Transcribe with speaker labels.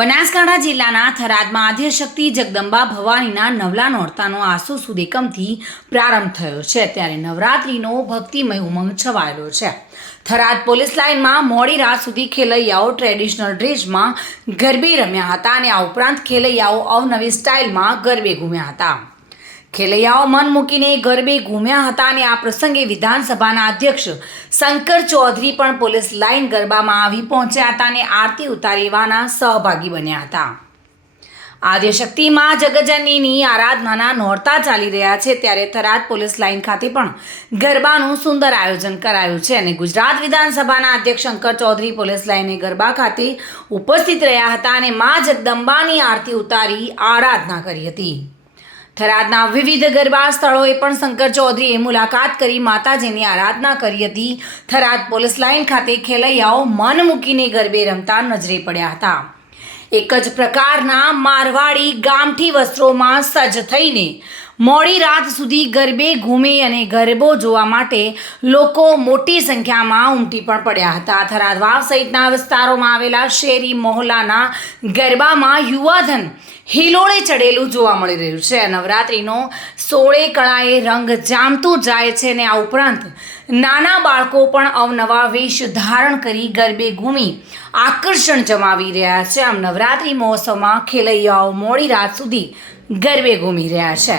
Speaker 1: બનાસકાંઠા જિલ્લાના થરાદમાં આદ્યશક્તિ જગદંબા ભવાનીના નવલા નોરતાનો આસો સુદ એકમથી પ્રારંભ થયો છે, ત્યારે નવરાત્રિનો ભક્તિમય ઉમંગ છવાયેલો છે. થરાદ પોલીસ લાઇનમાં મોડી રાત સુધી ખેલૈયાઓ ટ્રેડિશનલ ડ્રેસમાં ગરબે રમ્યા હતા અને આ ઉપરાંત ખેલૈયાઓ અવનવી સ્ટાઇલમાં ગરબે ઘૂમ્યા હતા. ખેલૈયાઓ મન મૂકીને ગરબે ઘૂમ્યા હતા અને આ પ્રસંગે વિધાનસભાના અધ્યક્ષ શંકર ચૌધરી પણ પોલીસ લાઇન ગરબામાં આવી પહોંચ્યા હતા અને આરતી ઉતારીવાના સહભાગી બન્યા હતા. આદ્યશક્તિમાં જગજનનીની આરાધનાના નોરતા ચાલી રહ્યા છે, ત્યારે થરાદ પોલીસ લાઇન ખાતે પણ ગરબાનું સુંદર આયોજન કરાયું છે અને ગુજરાત વિધાનસભાના અધ્યક્ષ શંકર ચૌધરી પોલીસ લાઈને ગરબા ખાતે ઉપસ્થિત રહ્યા હતા અને મા જગદંબાની આરતી ઉતારી આરાધના કરી હતી. થરાદના વિવિધ ગરબા સ્થળોએ પણ શંકર ચૌધરીએ મુલાકાત કરી, માતાજીની આરાધના કરી હતી. થરાદ પોલીસ લાઇન ખાતે ખેલૈયાઓ મન મૂકીને ગરબે રમતા નજરે પડ્યા હતા. એક જ પ્રકારના મારવાડી ગામઠી વસ્ત્રોમાં સજ્જ થઈને મોડી રાત સુધી ગરબે ઘૂમે અને ગરબો જોવા માટે લોકો મોટી સંખ્યામાં ઉમટી પણ પડ્યા હતા. થરાદ વાવ સહિતના વિસ્તારોમાં આવેલા શેરી મોહલ્લાના ગરબામાં યુવાધન હિલોળે ચડેલું જોવા મળી રહ્યું છે. નવરાત્રિનો સોળે કળાએ રંગ જામતું જાય છે ને આ ઉપરાંત નાના બાળકો પણ અવનવા વેશ ધારણ કરી ગરબે ઘૂમી આકર્ષણ જમાવી રહ્યા છે. આમ નવરાત્રિ મહોત્સવમાં ખેલૈયાઓ મોડી રાત સુધી ગરબે ઘૂમી રહ્યા છે.